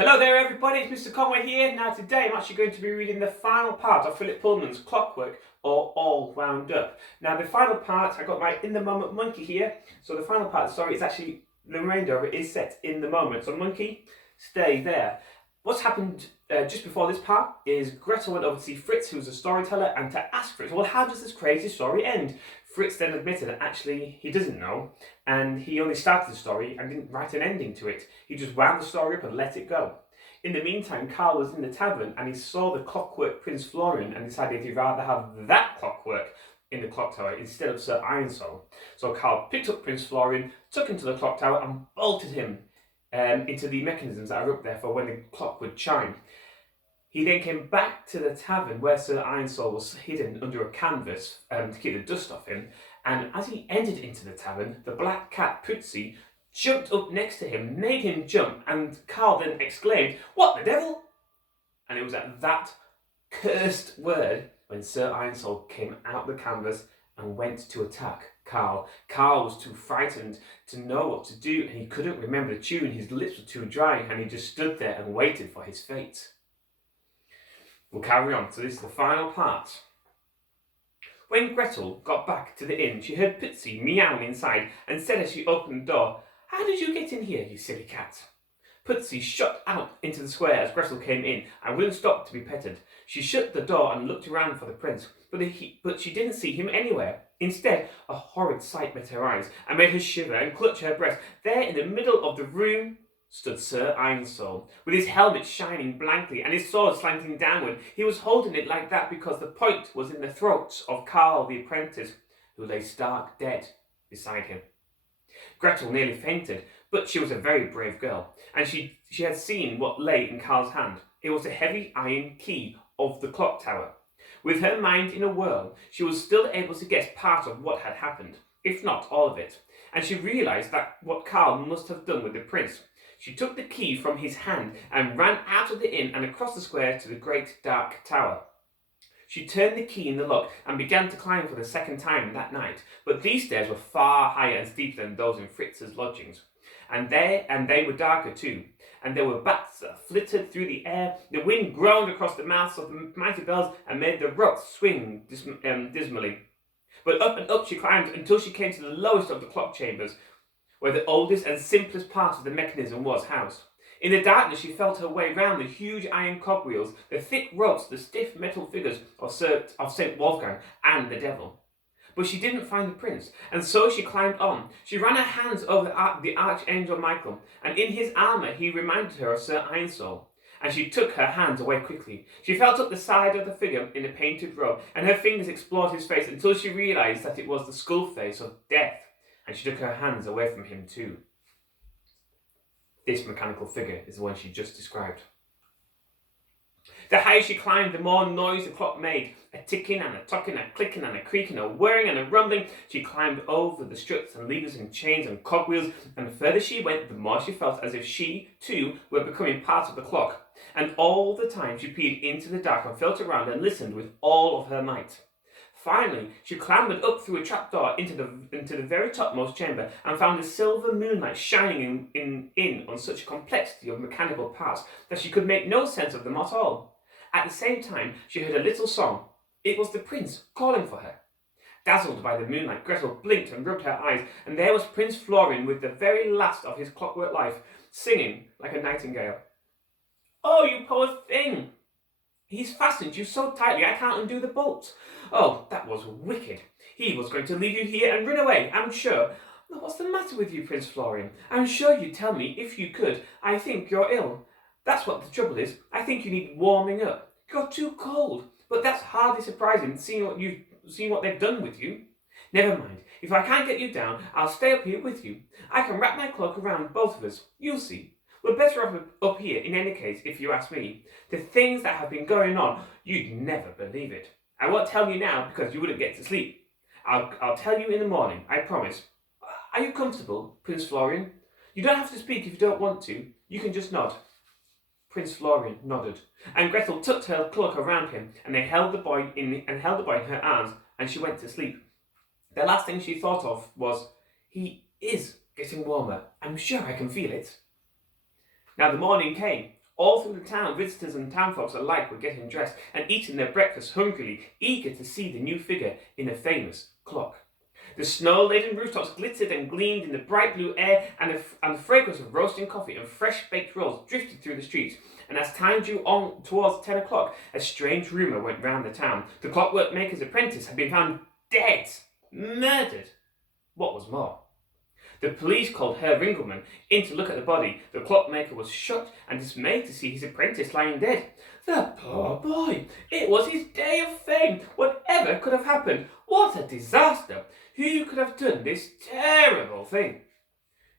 Hello there everybody, it's Mr. Conway here. Now today I'm actually going to be reading the final part of Philip Pullman's Clockwork or All Wound Up. Now the final part, I got my In the Moment monkey here. So the final part of the story is actually, the remainder of it is set in the moment. So monkey, stay there. What's happened just before this part is Gretel went over to see Fritz, who's a storyteller, and to ask Fritz, well, how does this crazy story end? Fritz then admitted that actually he doesn't know, and he only started the story and didn't write an ending to it. He just wound the story up and let it go. In the meantime, Carl was in the tavern and he saw the clockwork Prince Florian and decided he'd rather have that clockwork in the clock tower instead of Sir Ironsole. So Carl picked up Prince Florian, took him to the clock tower and bolted him into the mechanisms that are up there for when the clock would chime. He then came back to the tavern where Sir Ironsole was hidden under a canvas to keep the dust off him, and as he entered into the tavern, the black cat Putzi jumped up next to him, made him jump, and Carl then exclaimed, "What the devil?" And it was at that cursed word when Sir Ironsole came out the canvas and went to attack Carl. Carl was too frightened to know what to do, and he couldn't remember the tune. His lips were too dry, and he just stood there and waited for his fate. We'll carry on. So this is the final part. When Gretel got back to the inn, she heard Putzi meowing inside and said as she opened the door, "How did you get in here, you silly cat?" Putzi shot out into the square as Gretel came in and wouldn't stop to be petted. She shut the door and looked around for the prince, but she didn't see him anywhere. Instead, a horrid sight met her eyes and made her shiver and clutch her breast. There in the middle of the room stood Sir Ironsole, with his helmet shining blankly and his sword slanting downward. He was holding it like that because the point was in the throat of Carl the apprentice, who lay stark dead beside him. Gretel nearly fainted, but she was a very brave girl, and she had seen what lay in Carl's hand. It was the heavy iron key of the clock tower. With her mind in a whirl, she was still able to guess part of what had happened, if not all of it, and she realised that what Carl must have done with the prince. She took the key from his hand and ran out of the inn and across the square to the great dark tower. She turned the key in the lock and began to climb for the second time that night, but these stairs were far higher and steeper than those in Fritz's lodgings, and they were darker too, and there were bats that flitted through the air. The wind groaned across the mouths of the mighty bells and made the rocks swing dismally. But up and up she climbed until she came to the lowest of the clock chambers, where the oldest and simplest part of the mechanism was housed. In the darkness she felt her way round the huge iron cogwheels, the thick ropes, the stiff metal figures of St. Wolfgang and the devil. But she didn't find the prince, and so she climbed on. She ran her hands over the Archangel Michael, and in his armour he reminded her of Sir Ironsole. And she took her hands away quickly. She felt up the side of the figure in a painted robe, and her fingers explored his face until she realised that it was the skull face of death. And she took her hands away from him too. This mechanical figure is the one she just described. The higher she climbed, the more noise the clock made. A ticking and a tocking, a clicking and a creaking, a whirring and a rumbling. She climbed over the struts and levers and chains and cogwheels, and the further she went, the more she felt as if she, too, were becoming part of the clock. And all the time she peered into the dark and felt around and listened with all of her might. Finally, she clambered up through a trapdoor into the very topmost chamber and found the silver moonlight shining in on such a complexity of mechanical parts that she could make no sense of them at all. At the same time, she heard a little song. It was the prince calling for her. Dazzled by the moonlight, Gretel blinked and rubbed her eyes, and there was Prince Florian with the very last of his clockwork life, singing like a nightingale. "Oh, you poor thing! He's fastened you so tightly I can't undo the bolts. Oh, that was wicked. He was going to leave you here and run away, I'm sure. What's the matter with you, Prince Florian? I'm sure you'd tell me if you could. I think you're ill. That's what the trouble is. I think you need warming up. You're too cold. But that's hardly surprising, seeing what they've done with you. Never mind. If I can't get you down, I'll stay up here with you. I can wrap my cloak around both of us. You'll see. We're better off up here in any case, if you ask me. The things that have been going on, you'd never believe it. I won't tell you now because you wouldn't get to sleep. I'll tell you in the morning, I promise. Are you comfortable, Prince Florian? You don't have to speak if you don't want to. You can just nod." Prince Florian nodded, and Gretel tucked her cloak around him, and they held the boy in her arms, and she went to sleep. The last thing she thought of was, "He is getting warmer. I'm sure I can feel it." Now the morning came. All through the town, visitors and townfolks alike were getting dressed and eating their breakfast hungrily, eager to see the new figure in the famous clock. The snow-laden rooftops glittered and gleamed in the bright blue air, and the fragrance of roasting coffee and fresh-baked rolls drifted through the streets. And as time drew on towards 10 o'clock, a strange rumour went round the town. The clockwork maker's apprentice had been found dead, murdered. What was more, the police called Herr Ringelmann in to look at the body. The clockmaker was shocked and dismayed to see his apprentice lying dead. The poor boy! It was his day of fame! Whatever could have happened? What a disaster! Who could have done this terrible thing?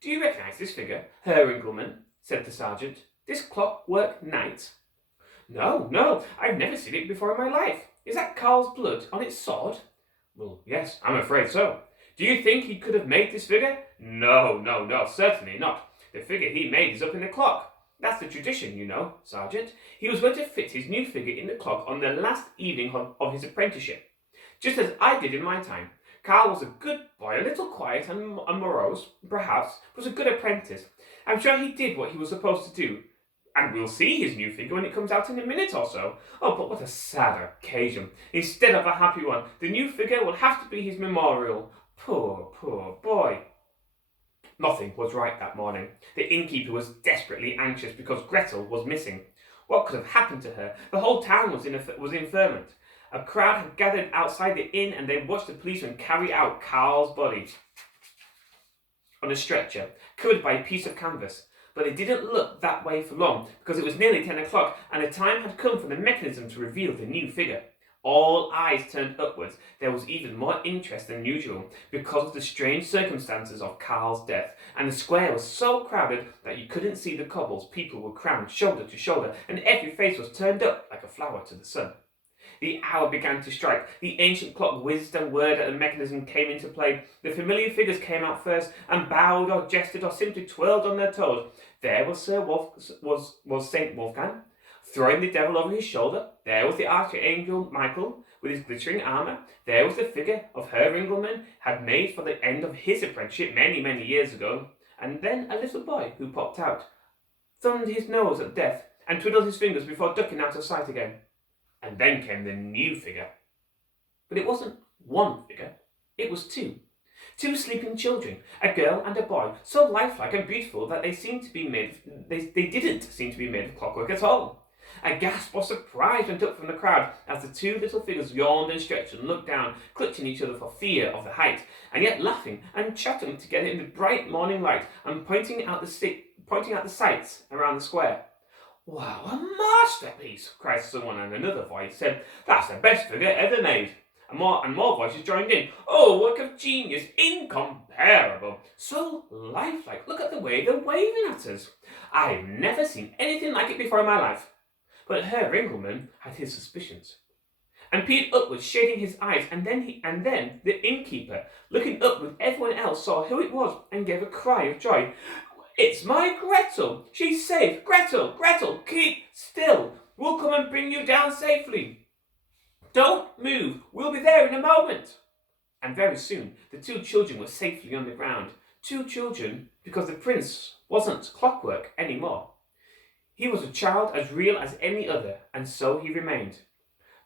Do you recognise this figure, Herr Ringelmann? Said the sergeant. This clockwork knight? No, I've never seen it before in my life. Is that Karl's blood on its sword? Well, yes, I'm afraid so. Do you think he could have made this figure? No, certainly not. The figure he made is up in the clock. That's the tradition, you know, Sergeant. He was going to fit his new figure in the clock on the last evening of his apprenticeship, just as I did in my time. Karl was a good boy, a little quiet and morose, perhaps, but was a good apprentice. I'm sure he did what he was supposed to do. And we'll see his new figure when it comes out in a minute or so. Oh, but what a sad occasion. Instead of a happy one, the new figure will have to be his memorial. Poor boy. Nothing was right that morning. The innkeeper was desperately anxious because Gretel was missing. What could have happened to her? The whole town was in ferment. A crowd had gathered outside the inn and they watched the policeman carry out Karl's body on a stretcher, covered by a piece of canvas. But it didn't look that way for long, because it was nearly 10 o'clock and the time had come for the mechanism to reveal the new figure. All eyes turned upwards. There was even more interest than usual because of the strange circumstances of Karl's death, and the square was so crowded that you couldn't see the cobbles. People were crammed shoulder to shoulder, and every face was turned up like a flower to the sun. The hour began to strike. The ancient clock whizzed and whirred and the mechanism came into play. The familiar figures came out first and bowed or jested or simply twirled on their toes. There was Saint Wolfgang, throwing the devil over his shoulder. There was the archangel Michael with his glittering armour. There was the figure of Herr Ringelmann had made for the end of his apprenticeship many years ago. And then a little boy who popped out, thumbed his nose at death, and twiddled his fingers before ducking out of sight again. And then came the new figure. But it wasn't one figure, it was two. Two sleeping children, a girl and a boy, so lifelike and beautiful that they didn't seem to be made of clockwork at all. A gasp of surprise went up from the crowd as the two little figures yawned and stretched and looked down, clutching each other for fear of the height, and yet laughing and chatting together in the bright morning light and pointing out the sights around the square. "Wow, a masterpiece!" cried someone, and another voice said, "That's the best figure ever made." And more voices joined in. "Oh, work of genius, incomparable! So lifelike, look at the way they're waving at us. I've never seen anything like it before in my life." But Herr Ringelmann had his suspicions, and peered upwards, shading his eyes, and then the innkeeper, looking up with everyone else, saw who it was and gave a cry of joy. "It's my Gretel! She's safe! Gretel! Keep still! We'll come and bring you down safely! Don't move! We'll be there in a moment!" And very soon the two children were safely on the ground. Two children, because the prince wasn't Clockwork anymore. He was a child as real as any other, and so he remained.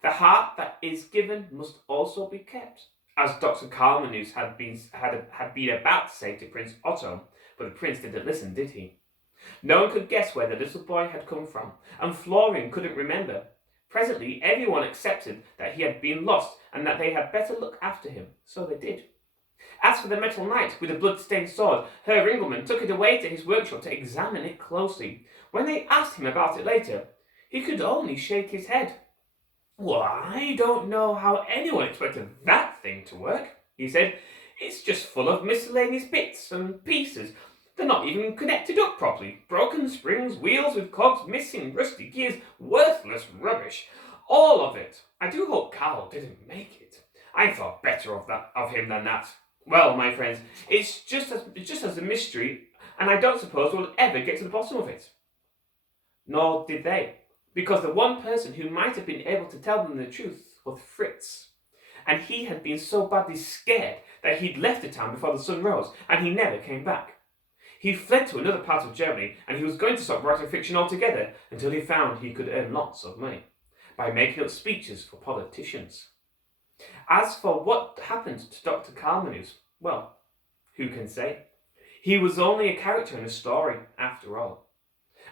The heart that is given must also be kept, as Dr. Kalmanus had been about to say to Prince Otto. But the prince didn't listen, did he? No one could guess where the little boy had come from, and Florian couldn't remember. Presently, everyone accepted that he had been lost and that they had better look after him, so they did. As for the metal knight with the blood-stained sword, Herr Ringelmann took it away to his workshop to examine it closely. When they asked him about it later, he could only shake his head. "Well, I don't know how anyone expected that thing to work," he said. "It's just full of miscellaneous bits and pieces. They're not even connected up properly. Broken springs, wheels with cogs missing, rusty gears, worthless rubbish. All of it. I do hope Karl didn't make it. I thought better of him than that. Well, my friends, it's just as a mystery, and I don't suppose we'll ever get to the bottom of it." Nor did they, because the one person who might have been able to tell them the truth was Fritz. And he had been so badly scared that he'd left the town before the sun rose, and he never came back. He fled to another part of Germany, and he was going to stop writing fiction altogether until he found he could earn lots of money by making up speeches for politicians. As for what happened to Dr. Kalmanus, well, who can say? He was only a character in a story, after all.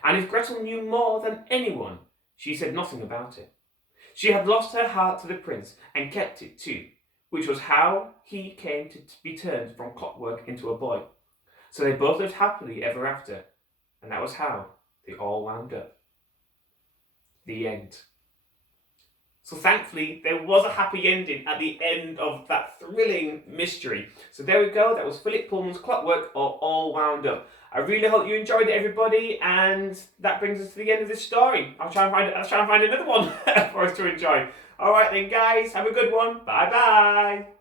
And if Gretel knew more than anyone, she said nothing about it. She had lost her heart to the prince and kept it too, which was how he came to be turned from Clockwork into a boy. So they both lived happily ever after, and that was how they all wound up. The end. So thankfully, there was a happy ending at the end of that thrilling mystery. So there we go, that was Philip Pullman's Clockwork, or All Wound Up. I really hope you enjoyed it, everybody, and that brings us to the end of this story. I'll try and find another one for us to enjoy. Alright then, guys, have a good one. Bye-bye.